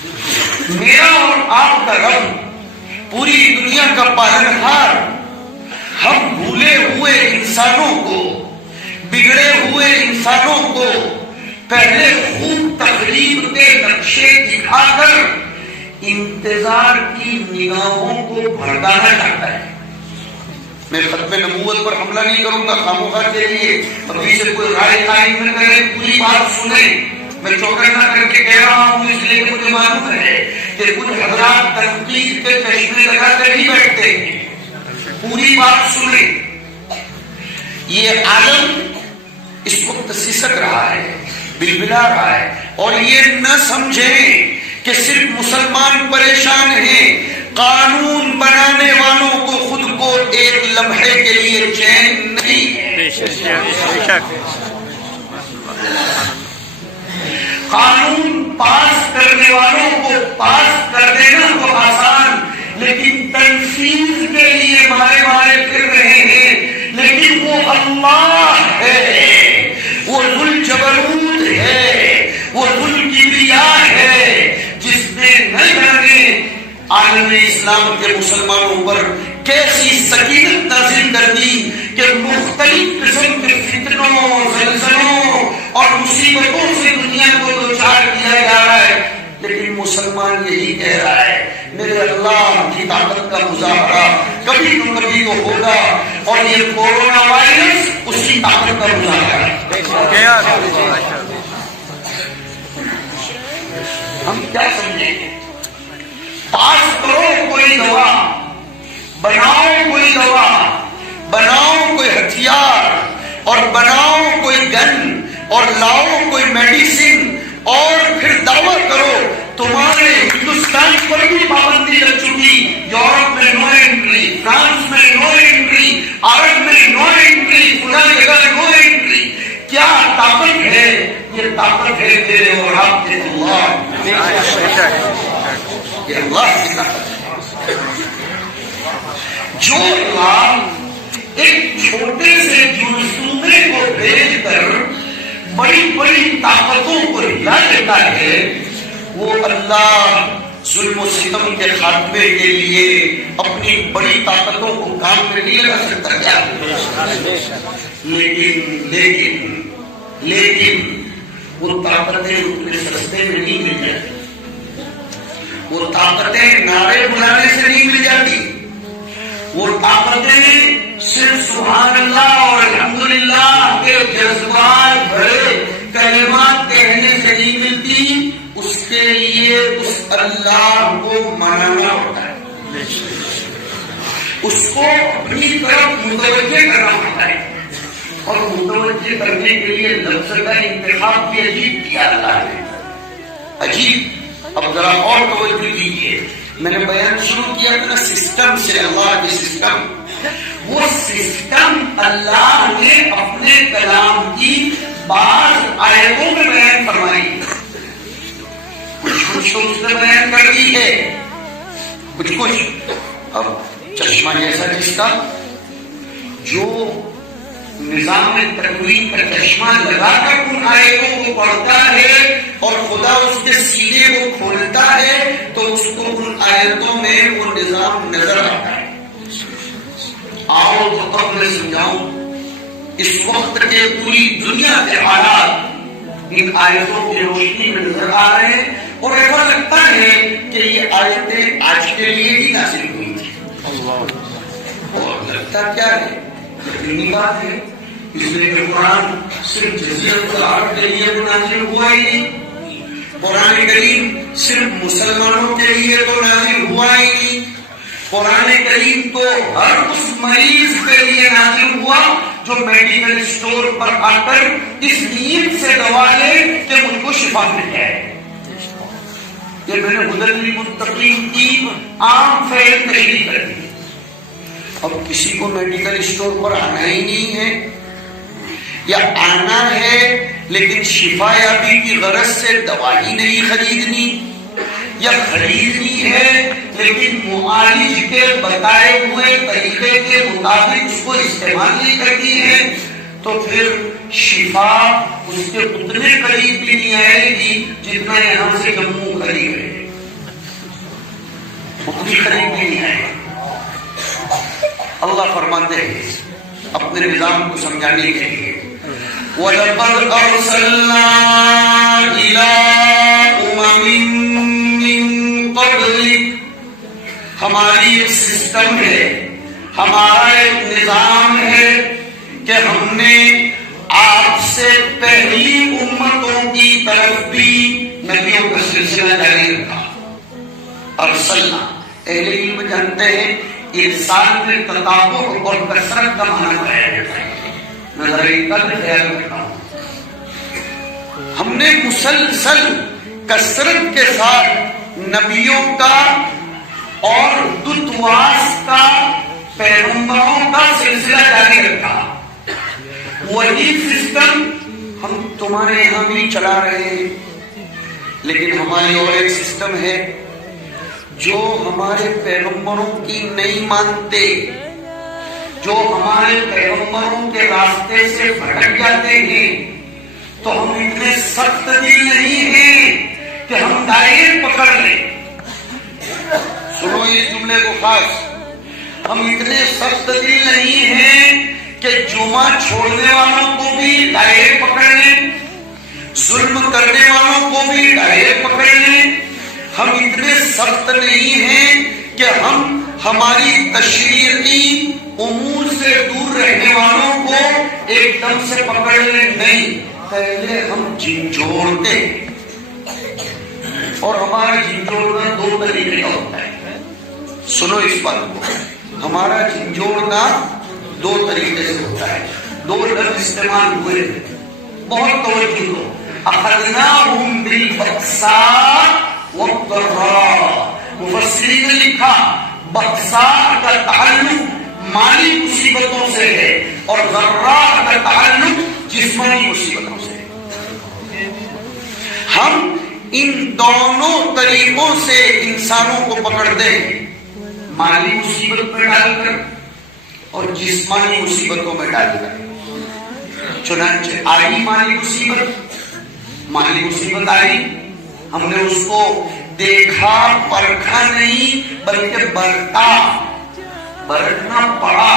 میرا اور آپ کا رب پوری دنیا کا پالنہار ہم بھولے ہوئے انسانوں کو، بگڑے ہوئے انسانوں کو پہلے خوب تقریب کے نقشے دکھا کر انتظار کی نگاہوں کو بھڑکانا چاہتا ہے۔ میں ختم نبوت پر حملہ نہیں کروں گا خاموخواہ کے لیے، ابھی سے کوئی رائے قائم نہ کرے، پوری بات سنیں۔ میں چوکنا کر کے کہہ رہا ہوں اس لیے کہ مجھے معلوم ہے کہ کچھ حضرات تنقید کے چشمے لگا کر ہی بیٹھتے ہیں۔ پوری بات سنیں۔ یہ عالم اس وقت سسک رہا ہے، بلبلا رہا ہے، اور یہ نہ سمجھیں کہ صرف مسلمان پریشان ہیں۔ قانون بنانے والوں کو خود کو ایک لمحے کے لیے چین نہیں ہے۔ قانون پاس کرنے والوں کو پاس کر دینا تو آسان، لیکن تنفیذ کے لیے مارے مارے پھر رہے ہیں۔ لیکن وہ اللہ ہے، وہ ذوالجبروت ہے، وہ ذوالکبریاء ہے، جس نے نہ جانے عالم اسلام کے مسلمانوں پر کیسی سکینت نازل کر دی کہ مختلف قسم کے فتنوں، زلزلوں اور مصیبتوں سے دنیا کو دوچار کیا جا رہا ہے، لیکن مسلمان یہی کہہ رہا ہے میرے اللہ کی طاقت کا مظاہرہ کبھی نہ کبھی تو ہوگا، اور یہ کورونا وائرس اسی طاقت کا مظاہرہ ہے۔ ہم کیا سمجھیں؟ پاس کرو کوئی دوا، بناؤ کوئی دوا، بناؤ کوئی ہتھیار، اور بناؤ کوئی گن، اور لاؤ کوئی میڈیسن، اور پھر دعویٰ کرو تمہارے ہندوستان پر بھی پابندی لگ چکی، یورپ میں نو انٹری، فرانس میں نو انٹری، عرب میں نو انٹری، خدا جگہ نو انٹری۔ کیا طاقت ہے؟ یہ طاقت ہے تیرے اور آپ کے اللہ، یہ اللہ کی طاقت ہے۔ جو اللہ ایک چھوٹے سے جرثومے کو بھیج کر بڑی بڑی طاقتوں کو ہلا دیتا ہے، وہ اللہ ظلم و ستم کے خاتمے کے لیے اپنی بڑی طاقتوں کو کام میں نہیں لگا سکتا کیا؟ لیکن وہ طاقتیں اتنے سستے میں نہیں مل جاتی، وہ طاقتیں نعرے بلانے سے نہیں مل جاتی، وہ طاقتیں صرف سبحان اللہ اور الحمدللہ کے جذبات بھرے کلمات کہنے سے نہیں ملتی، اس کے لیے اس اللہ کو منانا ہوتا ہے، اس کو اپنی طرف متوجہ کرنا ہوتا ہے، اور متوجہ کرنے کے لیے لفظ کا انتخاب بھی عجیب کیا اللہ نے، عجیب۔ اب ذرا اور توجہ دیجیے، میں نے بیان شروع کیا تھا نا سسٹم سے، اللہ کے سسٹم، وہ سسٹم اللہ نے اپنے کلام کی بعض آیتوں میں بیان فرمائی، کچھ تو اس نے بیان کر دی ہے، کچھ اب چشمہ جیسا جس کا جو نظام تکوین کا چشمہ لگا کر ان آیتوں کو پڑھتا ہے اور خدا اس کے سینے کو کھولتا ہے تو اس کو ان آیتوں میں وہ نظام نظر آتا ہے۔ آؤ تو اب میں سمجھاؤں، اس وقت کے پوری دنیا کے حالات ان آیتوں کی روشنی میں نظر آ رہے ہیں، اور ایسا لگتا ہے کہ یہ آیتیں آج کے لیے ہی نازل ہوئی تھی، اور لگتا کیا ہے یقینی بات ہے، اس لیے کہ قرآن صرف جزیرۃ العرب کے لیے نازل ہوا ہی نہیں، قرآن کریم صرف مسلمانوں کے لیے تو نازل ہوا ہی نہیں، قرآن کریم تو ہر اس مریض کے لیے نازل ہوا جو میڈیکل اسٹور پر آ کر اس نیت سے دوا لے کہ مجھ کو شفا مل جائے۔ یہ میں نے ہدی للمتقین کی عام فعل تشریح کر دی۔ اب کسی کو میڈیکل اسٹور پر آنا ہی نہیں ہے، یا آنا ہے لیکن شفا یابی کی غرض سے دوا ہی نہیں خریدنی، یا خریدنی ہے لیکن معالج کے بتائے ہوئے طریقے کے مطابق اس کو استعمال نہیں کرتی ہے، تو پھر شفا اس کے اتنے قریب بھی نہیں آئے گی جتنا یہاں سے جموں قریب ہے۔ اللہ فرماتے ہیں اپنے نظام کو سمجھانے کے لیے وَلَقَدْ أَرْسَلْنَا إِلَىٰ أُمَمٍ مِّن قَبْلِكَ، ہماری ایک سسٹم ہے، ہمارا ایک نظام ہے کہ ہم نے آپ سے پہلی امتوں کی طرف بھی نبیوں کا سلسلہ جاری رکھا۔ ارسلنا، اہل علم جانتے ہیں ارسال میں تطابق اور کثرت کا معنی بتایا جاتا ہے۔ نظر قدر خیال رکھتا ہوں، ہم نے مسلسل کثرت کے ساتھ نبیوں کا اور دتواس کا، پیغمبروں کا سلسلہ جاری رکھا۔ وہی سسٹم ہم تمہارے یہاں بھی چلا رہے ہیں، لیکن ہماری اور ایک سسٹم ہے جو ہمارے پیغمبروں کی نہیں مانتے، جو ہمارے پیغمبروں کے راستے سے بھٹک جاتے ہیں، تو ہم اتنے سخت دل نہیں ہیں کہ ہم ڈائریکٹ پکڑ لیں۔ سنو اس جملے کو خاص، ہم اتنے سخت دل نہیں ہیں کہ جمعہ چھوڑنے والوں کو بھی ڈائریکٹ پکڑ لیں، ظلم کرنے والوں کو بھی ڈائریکٹ پکڑ لیں۔ ہم اتنے سخت نہیں ہیں کہ ہم ہماری تشریعی امور سے دور رہنے والوں کو ایک دم سے پکڑ لیں، نہیں، پہلے ہم جھنجھوڑتے، اور ہمارا جھنجھوڑنا دو طریقے کا ہوتا ہے۔ سنو اس بات کو، ہمارا جھنجھوڑنا دو طریقے سے ہوتا ہے۔ دو لفظ استعمال ہوئے، بہت توجہ دو۔ اخذناہم بالبأساء والضراء، مفسرین نے لکھا بأساء کا تعلق مالی مصیبتوں سے ہے اور ضراء کا تعلق جسمانی مصیبتوں سے ہے۔ ہم ان دونوں طریقوں سے انسانوں کو پکڑتے ہیں، مالی مصیبت میں ڈال کر اور جسمانی مصیبتوں میں ڈال کر۔ چنانچہ آئی مالی مصیبت آئی، ہم نے اس کو دیکھا پرکھا نہیں بلکہ برتنا پڑا،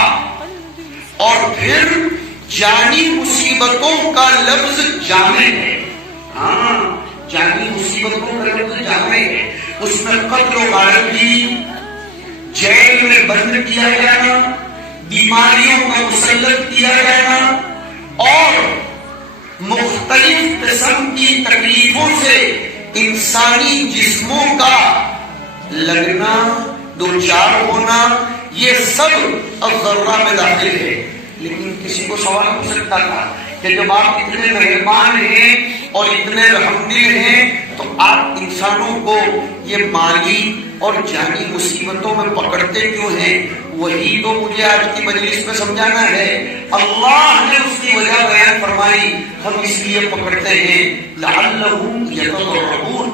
اور پھر جانی مصیبتوں کا لفظ جامع ہے۔ ہاں، جانی مصیبتوں کا لفظ جامع ہے، اس میں قتل و غارت بھی، جیل میں بند کیا جانا، بیماریوں کا مسلط کیا جانا، اور مختلف قسم کی تکلیفوں سے انسانی جسموں کا لگنا، دوچار ہونا، یہ سب الضرہ میں داخل ہے۔ لیکن کسی کو سوال ہو سکتا تھا کہ جب آپ اتنے مہربان ہیں اور اتنے رحمدل ہیں تو آپ انسانوں کو یہ مالی اور جانی مصیبتوں میں پکڑتے کیوں ہیں؟ وہی تو مجھے آج کی مجلس میں سمجھانا ہے۔ اللہ نے اس کی وجہ بیان فرمائی، ہم اس لیے پکڑتے ہیں لعلہم یتضرعون،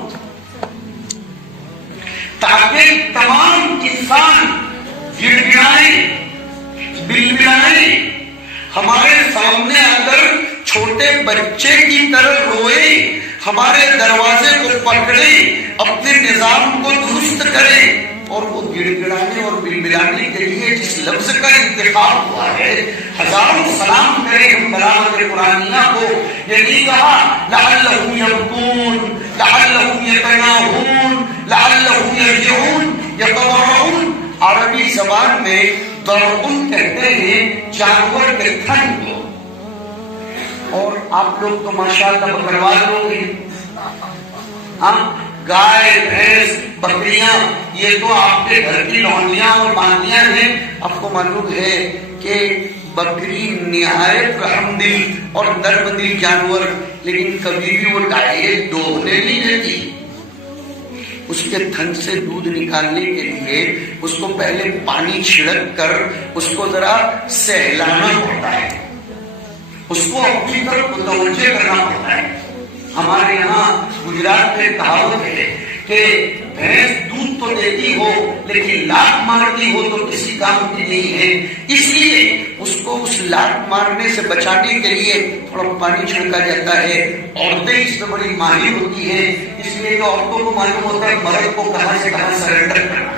تاکہ تمام انسان گڑگڑائیں، بلبلائیں، ہمارے سامنے آ کر چھوٹے بچے کی طرح روئے، ہمارے دروازے کو پکڑے، اپنے نظام کو درست کرے، اور وہ گڑگڑانے اور بلبلانے کے لیے جس لفظ کا انتخاب ہوا ہے، ہزاروں سلام کرے ہم بلاغت قرآنیہ کو، یہ نہیں کہا لعلہم یبکون، لعلہم یتناہون، لعلہم یرجعون، یتضرعون۔ عربی زبان میں ضرعون کہتے ہیں جانور کے تھن کو، اور آپ لوگ تو ماشاءاللہ بکروال لوگ ہیں، ہاں، گائے، بھینس، بکریاں، یہ تو آپ کے گھر کی لونڈیاں اور باندیاں ہیں۔ آپ کو معلوم ہے کہ بکری نہایت رحمدل اور نرمدل جانور، لیکن کبھی بھی وہ ڈائریکٹ دوہنے نہیں دیتی۔ اس کے تھن سے دودھ نکالنے کے لیے اس کو پہلے پانی چھڑک کر اس کو ذرا سہلانا پڑتا ہے، اس کو اپنی طرف متوجہ کرنا پڑتا ہے۔ ہمارے یہاں گجرات میں کہاوت ہے کہ بھینس دودھ تو دیتی ہو لیکن لات مارتی ہو تو کسی کام کی نہیں ہے، اس لیے اس کو اس لات مارنے سے بچانے کے لیے تھوڑا پانی چھڑکا جاتا ہے۔ عورتیں اس میں بڑی ماہر ہوتی ہیں، اس لیے کہ عورتوں کو معلوم ہوتا ہے مرد کو کہاں سے کہاں سرنڈر کرنا،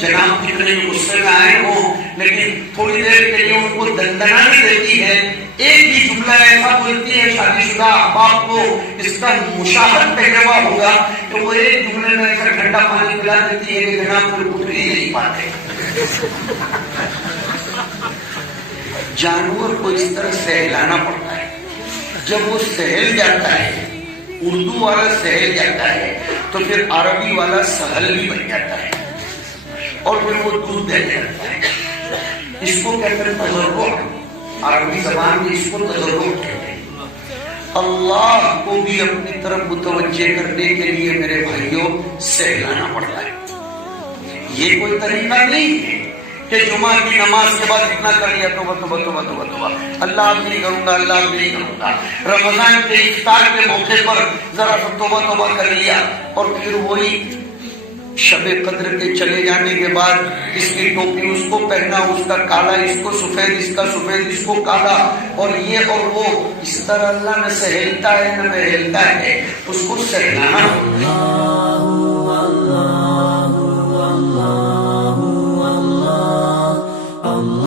جناب کتنے غصے میں آئے ہوں لیکن تھوڑی دیر کے لیے ان کو دندنانے دیتی ہے، ایک ہی جملہ ایسا بولتی ہے، شادی شدہ احباب کو اس کا مشاہد تجربہ ہوگا کہ وہ ایک جملے میں ایسا ٹھنڈا پانی پلا دیتی ہے کہ جناب پھر اٹھ ہی نہیں پاتے۔ جانور کو اس طرح سہلانا پڑتا ہے، جب وہ سہل جاتا ہے، اردو والا سہل جاتا ہے تو پھر عربی والا سہل بھی بن جاتا ہے اور پھر وہ دودھ دے جاتا ہے۔ اس کو کہتے ہیں تضرع، عربی زبان میں اس کو تضرع کہتے ہیں۔ اللہ کو بھی اپنی طرف متوجہ کرنے کے لیے میرے بھائیوں سہلانا پڑتا ہے۔ یہ کوئی طریقہ نہیں ہے کہ جمعہ کی نماز کے بعد اتنا کر لیا توبہ توبہ توبہ توبہ توبہ، اللہ اب نہیں کروں گا، اللہ اب نہیں کروں گا۔ رمضان کے افطار کے موقع پر ذرا سا توبہ توبہ کر لیا اور پھر وہی شب قدر کے چلے جانے کے بعد اس کی ٹوپی اس کو پہنا، اس کا کالا اس کو سفید، اس کا سفید اس کو کالا، اور یہ اور وہ، اس طرح اللہ نہ سہلتا ہے نہ بہلتا ہے، اس کو سہلانا ہوتا ہے۔